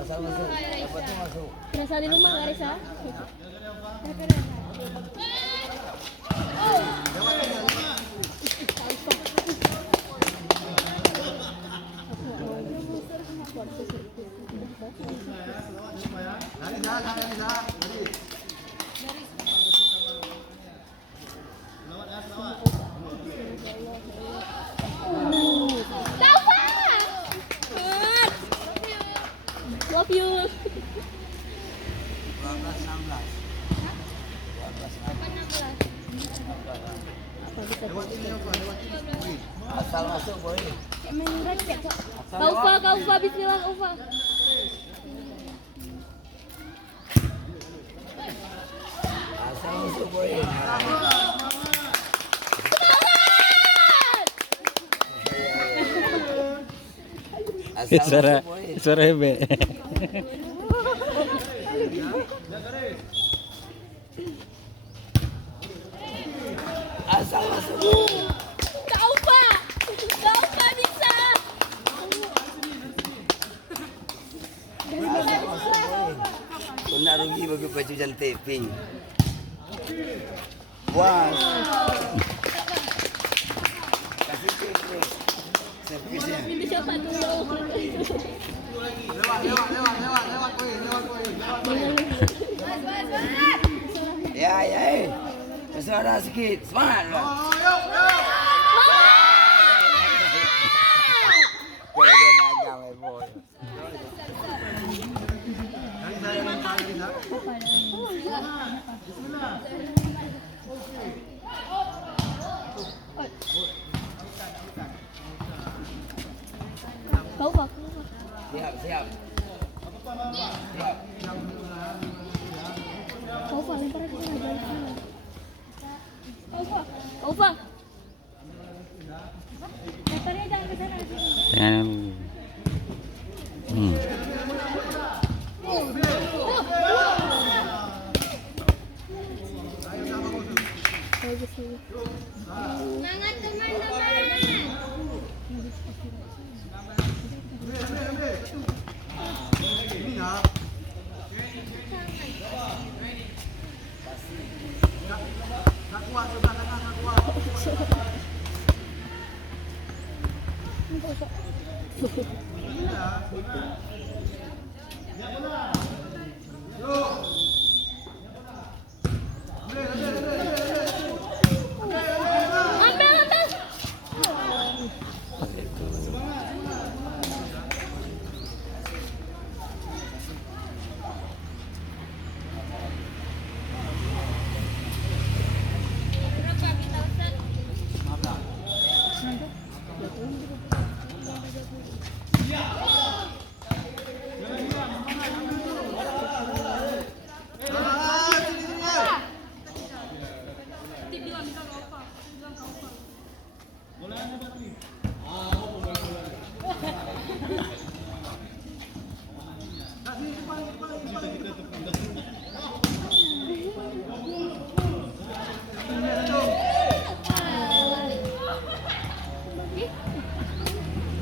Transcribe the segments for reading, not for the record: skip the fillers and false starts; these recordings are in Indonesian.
Asal masuk. Dapat tuh masuk. Berasa di rumah nggak Risa? Love you. 12 16. Asal masuk boleh. Kaufa, bismillah Kaufa. Asal masuk boleh. Suara hebe. Asal masuk. Kaufa bisa. Asal masuk boleh. Kau nak rugi bagi baju cantik pink. Wah. Kasih pink. Servisnya. Ini siapa dulu? Lewat kuih. Ya. Bersuara sedikit. Semangat loh. Kaufa. Siap. Kaufa lempar ke sana. Kaufa. Lemparnya jangan ke sana. Jangan. Semangat teman-teman.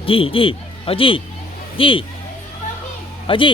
Ji, Haji.